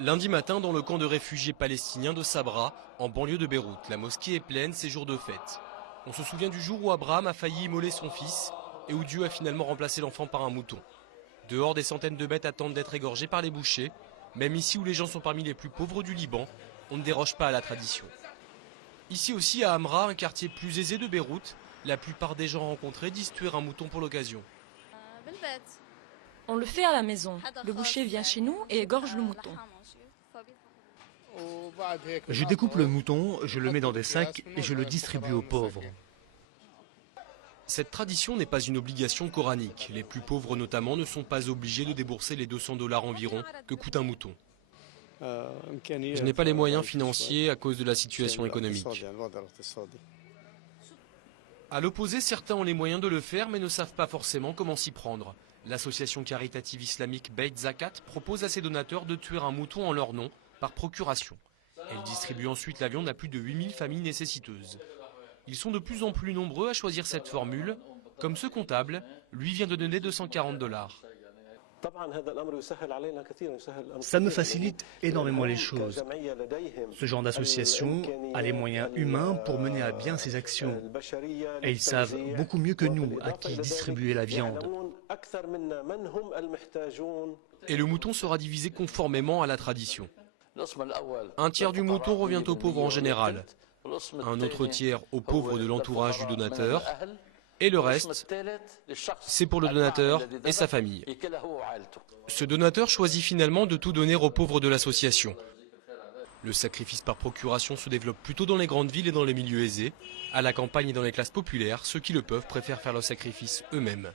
Lundi matin, dans le camp de réfugiés palestiniens de Sabra, en banlieue de Beyrouth, la mosquée est pleine, c'est jour de fête. On se souvient du jour où Abraham a failli immoler son fils et où Dieu a finalement remplacé l'enfant par un mouton. Dehors, des centaines de bêtes attendent d'être égorgées par les bouchers. Même ici où les gens sont parmi les plus pauvres du Liban, on ne déroge pas à la tradition. Ici aussi à Hamra, un quartier plus aisé de Beyrouth, la plupart des gens rencontrés disent tuer un mouton pour l'occasion. On le fait à la maison. Le boucher vient chez nous et égorge le mouton. Je découpe le mouton, je le mets dans des sacs et je le distribue aux pauvres. Cette tradition n'est pas une obligation coranique. Les plus pauvres notamment ne sont pas obligés de débourser les 200 $ environ que coûte un mouton. Je n'ai pas les moyens financiers à cause de la situation économique. À l'opposé, certains ont les moyens de le faire mais ne savent pas forcément comment s'y prendre. L'association caritative islamique Beit Zakat propose à ses donateurs de tuer un mouton en leur nom, par procuration. Elle distribue ensuite la viande à plus de 8000 familles nécessiteuses. Ils sont de plus en plus nombreux à choisir cette formule, comme ce comptable, lui vient de donner 240 $. Ça me facilite énormément les choses. Ce genre d'association a les moyens humains pour mener à bien ses actions. Et ils savent beaucoup mieux que nous à qui distribuer la viande. Et le mouton sera divisé conformément à la tradition. Un tiers du mouton revient aux pauvres en général, un autre tiers aux pauvres de l'entourage du donateur, et le reste, c'est pour le donateur et sa famille. Ce donateur choisit finalement de tout donner aux pauvres de l'association. Le sacrifice par procuration se développe plutôt dans les grandes villes et dans les milieux aisés. À la campagne et dans les classes populaires, ceux qui le peuvent préfèrent faire le sacrifice eux-mêmes.